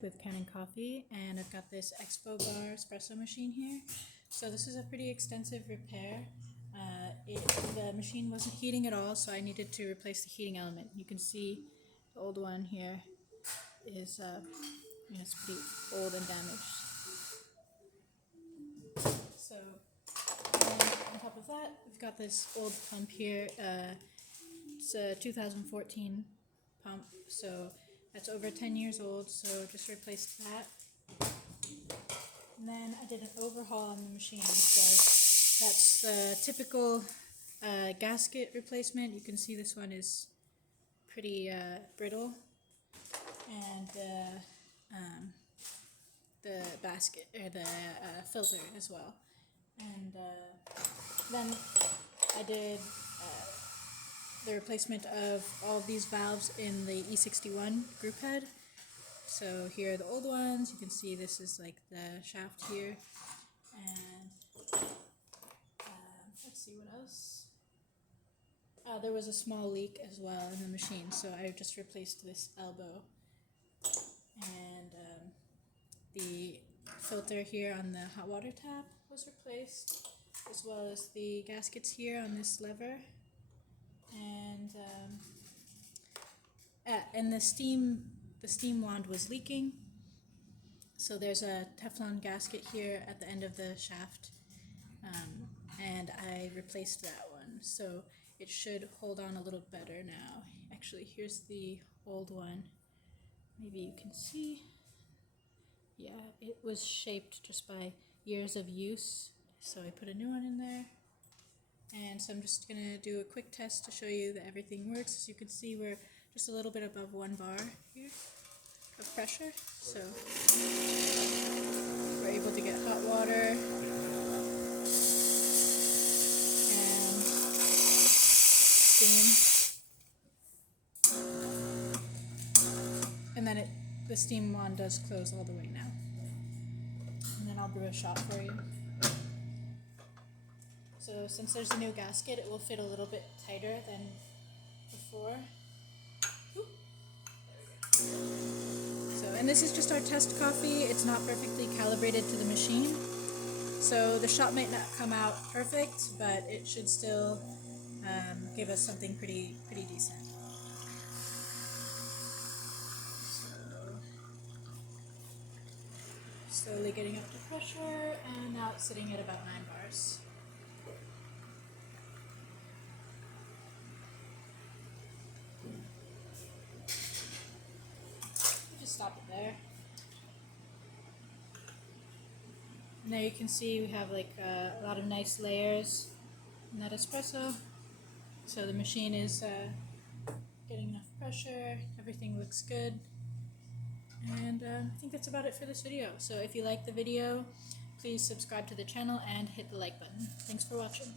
With Kanen Coffee, and I've got this Expobar espresso machine here. So this is a pretty extensive repair. The machine wasn't heating at all, so I needed to replace the heating element. You can see the old one here is it's pretty old and damaged. So on top of that, we've got this old pump here. It's a 2014 pump, so that's over 10 years old, so just replaced that. And then I did an overhaul on the machine, so that's the typical gasket replacement. You can see this one is pretty brittle, and the basket, or the filter as well. And then I did the replacement of all of these valves in the E61 group head. So here are the old ones. You can see this is like the shaft here. And let's see what else. There was a small leak as well in the machine, so I just replaced this elbow. And the filter here on the hot water tap was replaced, as well as the gaskets here on this lever. And the steam wand was leaking, so there's a Teflon gasket here at the end of the shaft, and I replaced that one, so it should hold on a little better now. Actually, here's the old one. Maybe you can see. Yeah, it was shaped just by years of use, so I put a new one in there. And so I'm just going to do a quick test to show you that everything works. As you can see, we're just a little bit above 1 bar here of pressure. So we're able to get hot water and steam. And then the steam wand does close all the way now. And then I'll brew a shot for you. So since there's a new gasket, it will fit a little bit tighter than before. Oop. There we go. So, and this is just our test coffee. It's not perfectly calibrated to the machine. So the shot might not come out perfect, but it should still give us something pretty decent. So, slowly getting up to pressure, and now it's sitting at about 9 bars. Stop it there. And there you can see we have like a lot of nice layers in that espresso. So the machine is getting enough pressure, everything looks good. And I think that's about it for this video. So if you like the video, please subscribe to the channel and hit the like button. Thanks for watching.